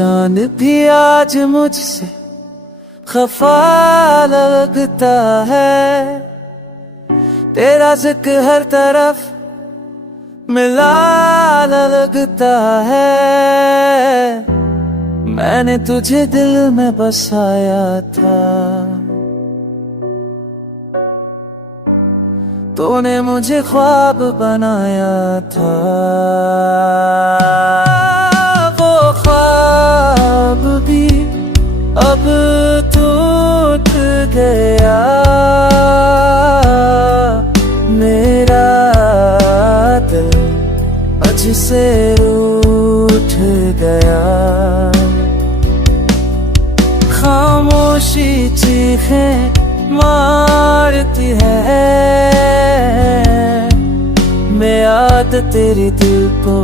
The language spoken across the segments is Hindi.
चांद भी आज मुझसे खफा लगता है। तेरा जिक्र हर तरफ मिला लगता है। मैंने तुझे दिल में बसाया था, तूने मुझे ख्वाब बनाया था। वो ख्वाब भी अब टूट गया। मेरा दिल आज से रूठ गया। खामोशी चीखें मारती है। मैं याद तेरी दिल को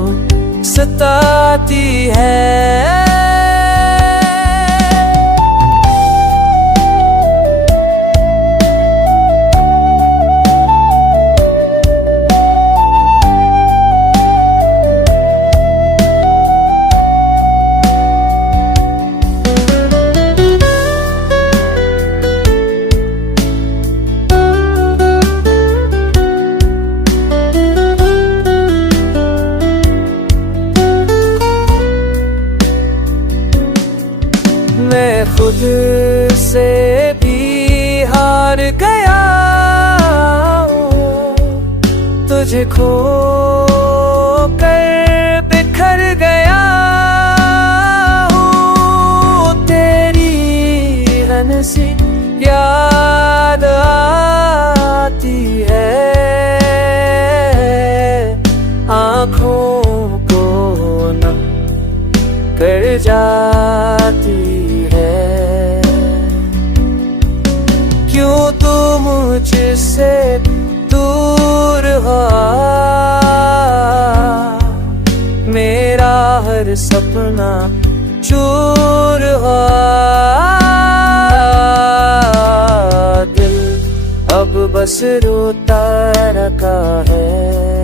सताती है। मैं खुद से भी हार गया हूँ, तुझे खो कर बिखर गया हूँ। तेरी हंसी याद आती है, आँखों को नम कर जाती है। क्यों तू मुझसे दूर हुआ, मेरा हर सपना चूर हुआ। दिल अब बस रोता रखा है।